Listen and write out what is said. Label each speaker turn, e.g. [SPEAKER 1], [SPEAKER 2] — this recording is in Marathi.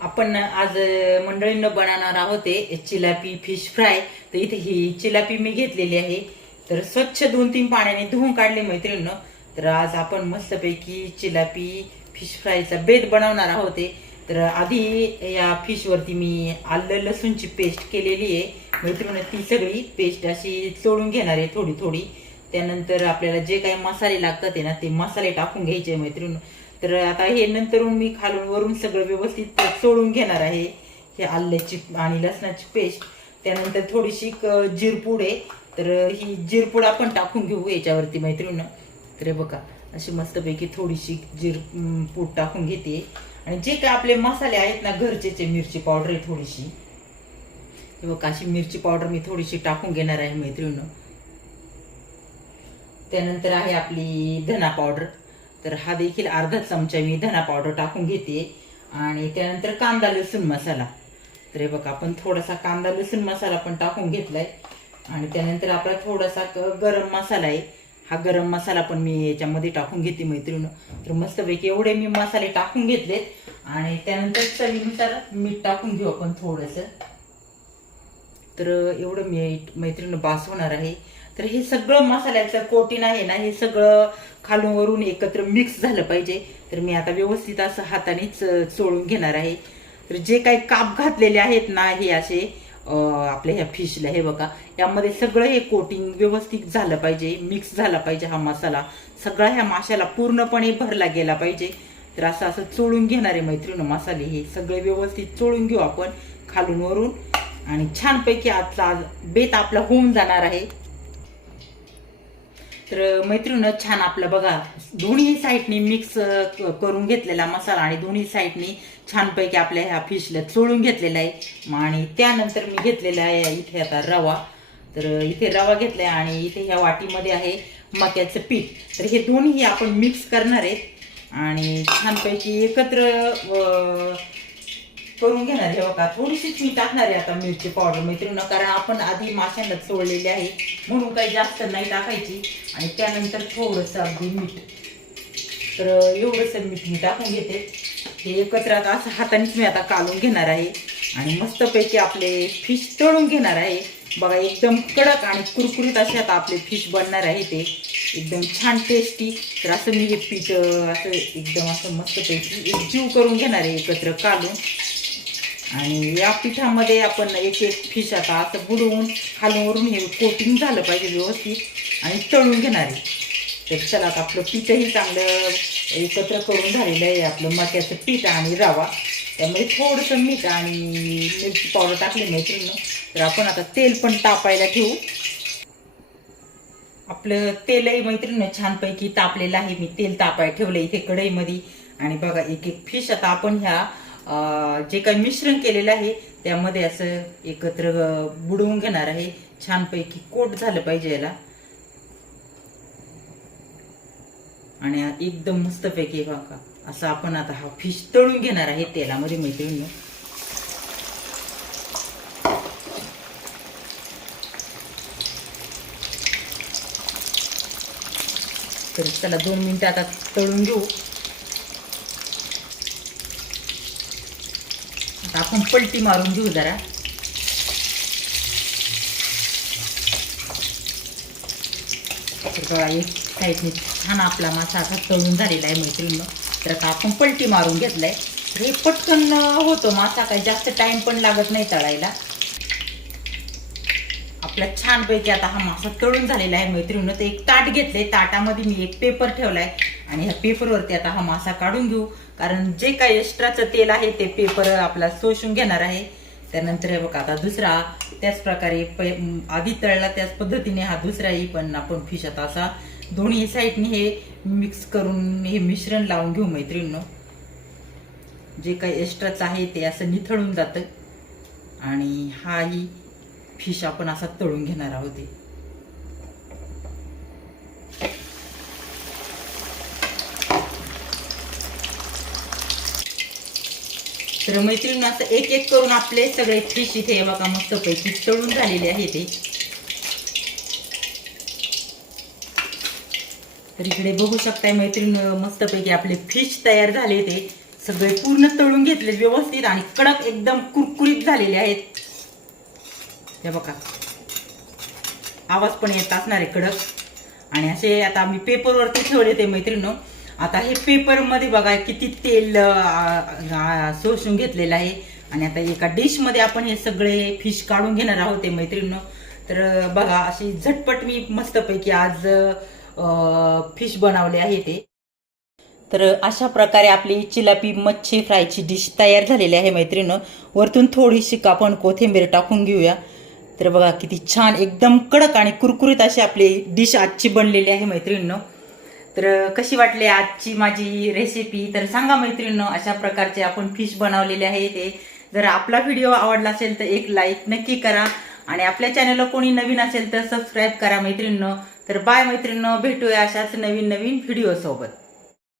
[SPEAKER 1] आपण आज मंडळींना बनवणार आहोत चिलापी फिश फ्राय. तर इथे ही चिलापी मी घेतलेली आहे. तर स्वच्छ दोन तीन पाण्याने धुवून काढले मैत्रिणीनं. तर आज आपण मस्तपैकी चिलापी फिश फ्रायचा बेद बनवणार आहोत तर आधी या फिशवरती मी आलं लसूणची पेस्ट केलेली आहे. मैत्रिणीनं ती सगळी पेस्ट अशी चोळून घेणार आहे थोडी थोडी. त्यानंतर आपल्याला जे काही मसाले लागतात आहे ना ते मसाले टाकून घ्यायचे मैत्रिणी तर आता हे नंतरून मी खालून वरून सगळं व्यवस्थित सोडून घेणार आहे. हे आल्याची आणि लसणाची पेस्ट. त्यानंतर थोडीशी जिरपूड आहे. तर ही जिरपूड आपण टाकून घेऊ याच्यावरती मैत्रीण तर बघा अशी मस्तपैकी थोडीशी जिरपूड पूड टाकून घेते. आणि जे काय आपले मसाले आहेत ना घरचेचे मिरची पावडर आहे थोडीशी. हे बघा अशी मिरची पावडर मी थोडीशी टाकून घेणार आहे मैत्रीण त्यानंतर आहे आपली धना पावडर. तर हा देखील अर्धा चमचा मी धना पावडर टाकून घेते. आणि त्यानंतर कांदा लसूण मसाला. तर हे बघा आपण थोडासा कांदा लसूण मसाला पण टाकून घेतलाय. आणि त्यानंतर आपला थोडासा गरम मसाला आहे. हा गरम मसाला पण मी याच्यामध्ये टाकून घेते मैत्रीण तर मस्तपैकी एवढे मी मसाले टाकून घेतलेत. आणि त्यानंतर चवीनुसार मीठ टाकून घेऊ आपण थोडंसं. तर एवढं मी मैत्रीण बास होणार आहे. तर हे सगळं मसाल्याचं कोटिन आहे ना हे सगळं खालून वरून एकत्र मिक्स झालं पाहिजे. तर मी आता व्यवस्थित असं हाताने चोळून घेणार आहे. तर जे काही काप घातलेले आहेत ना हे असे आपल्या ह्या फिशला हे बघा. यामध्ये सगळं हे कोटिंग व्यवस्थित झालं पाहिजे मिक्स झाला पाहिजे हा मसाला. सगळा ह्या माशाला पूर्णपणे भरला गेला पाहिजे. तर असं असं चोळून घेणार आहे मैत्रीण मसाले हे. सगळे व्यवस्थित चोळून घेऊ आपण खालून वरून. आणि छानपैकी आजचा बेत आपला होऊन जाणार आहे. तर मैत्रीण छान आपलं बघा दोन्ही साईडनी मिक्स करून घेतलेला मसाला आणि दोन्ही साईडनी छानपैकी आपल्या ह्या फिशला चोळून घेतलेला आहे. आणि त्यानंतर मी घेतलेला आहे इथे आता रवा. तर इथे रवा घेतला आहे आणि इथे ह्या वाटीमध्ये आहे मक्याचं पीठ. तर हे दोन्ही आपण मिक्स करणार आहेत. आणि छानपैकी एकत्र करून घेणार हे बघा? थोडीशी चुई टाकणार आहे आता मिरची पावडर मैत्रिणी कारण आपण आधी माशांना चोळलेले आहे. म्हणून काही जास्त नाही टाकायची. आणि त्यानंतर थोडंसं अगदी मीठ. तर एवढंसं मीठ मी टाकून घेते. हे एकत्र आता असं हातानेच मी आता कालून घेणार आहे. आणि मस्तपैकी आपले फिश तळून घेणार आहे. बघा एकदम कडक आणि कुरकुरीत असे आता आपले फिश बनणार आहे ते. एकदम छान टेस्टी तर असं मी हे पीठ असं एकदम असं मस्तपैकी एक जीव करून घेणार आहे एकत्र कालून. आणि या पिठामध्ये आपण एक एक फिश आता असं बुडवून खालून वरून हे कोटिंग झालं पाहिजे व्यवस्थित आणि तळून घेणार आहे. तर चला आता आपलं पीठही चांगलं एकत्र करून झालेलं आहे आपलं मक्याचं पीठ आणि रवा. त्यामध्ये थोडंसं मीठ आणि मिरची पावडर टाकली मैत्रिणी तर आपण आता तेल पण तापायला ठेवू आपलं तेलही मैत्रिणी छानपैकी तापलेलं आहे. मी तेल तापायला ठेवलं इथे कढईमध्ये. आणि बघा एक एक फिश आता आपण ह्या जे काही मिश्रण केलेलं आहे त्यामध्ये असं एकत्र बुडवून घेणार आहे. छानपैकी कोट झालं पाहिजे याला. आणि एकदम मस्तपैकी बघा असं आपण आता हा फिश तळून घेणार आहे तेलामध्ये मैत्रिणी तर चला दोन मिनिटं आता तळून घेऊ. आपण पलटी मारून घेऊ जरा. बघा एक साईडने छान आपला मासा असा तळून झालेला आहे मैत्रिणीनं. तर आता आपण पलटी मारून घेतलाय. हे पटकन होतो मासा काही जास्त टाइम पण लागत नाही तळायला. आपला छानपैकी आता हा मासा तळून झालेला आहे मैत्रिणीनं. तर एक ताट घेतलंय. ताटामध्ये मी एक पेपर ठेवलाय. आणि ह्या पेपरवरती आता हा मासा काढून घेऊ. कारण जे काही एक्स्ट्राचं तेल आहे ते पेपर आपला शोषून घेणार आहे. त्यानंतर हे बघा आता दुसरा त्याच प्रकारे आधी तळला त्याच पद्धतीने हा दुसराही पण आपण फिश आता असा दोन्ही साईडने हे मिक्स करून हे मिश्रण लावून घेऊ मैत्रिणीनं. जे काही एक्स्ट्राचं आहे ते असं निथळून जातं. आणि हाही फिश आपण असा तळून घेणार आहोत. तर मैत्रीण असं एक एक करून आपले सगळे फिश इथे हे बघा मस्त पैकी तळून झालेले आहे ते तर इकडे बघू शकताय मैत्रीण मस्तपैकी आपले फिश तयार झाले ते सगळे पूर्ण तळून घेतले व्यवस्थित आणि कडक एकदम कुरकुरीत झालेले आहेत. हे बघा. आवाज पण येत असणार आहे कडक. आणि असे आता मी पेपरवरती ठेवले ते मैत्रिणी आता हे पेपरमध्ये बघा किती तेल अं, शोषून घेतलेलं आहे. आणि आता एका डिशमध्ये आपण हे सगळे फिश काढून घेणार आहोत ते तर बघा अशी झटपट मी मस्तपैकी आज फिश बनवले आहे ते. तर अशा प्रकारे आपली चिलापी मच्छी फ्रायची डिश तयार झालेली आहे मैत्रिणीनं. वरतून थोडीशी आपण कोथिंबीर टाकून घेऊया. तर बघा किती छान एकदम कडक आणि कुरकुरीत अशी आपली डिश आजची बनलेली आहे मैत्रिणीनं. तर कशी वाटली आजची माझी रेसिपी तर सांगा मैत्रिणीनं अशा प्रकारचे आपण फिश बनवलेले आहे ते. जर आपला व्हिडिओ आवडला असेल तर एक लाईक नक्की करा. आणि आपल्या चॅनलला कोणी नवीन असेल तर सबस्क्राईब करा मैत्रिणीनं. तर बाय मैत्रिणीनं भेटूया अशाच नवीन नवीन व्हिडिओ सोबत.